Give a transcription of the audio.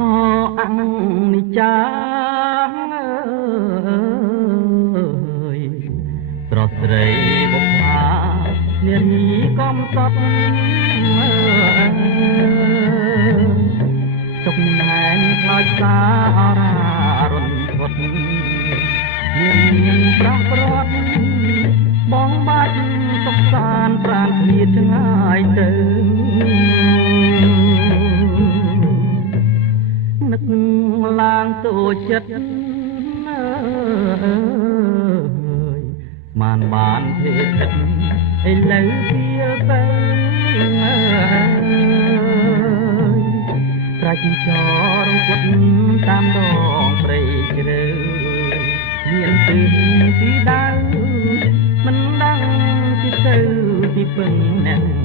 អង្គនិចាស្រស់ស្រីបុប្ផានារីកំសត់ទុកណែនខ្លោចសាអរារុនធត់មានប្រះប្រត់បងបាច់សុខសានប្រានគ្នាឆ្ងាយទៅនឹកឡើងទូចិត្តមានបានទេចិត្តឥឡូវវាទៅត្រាច់ចរងពុតតាមដងព្រៃជ្រៅមានទិសពីដៅមិនដឹងពីទៅពីពឹងអ្នក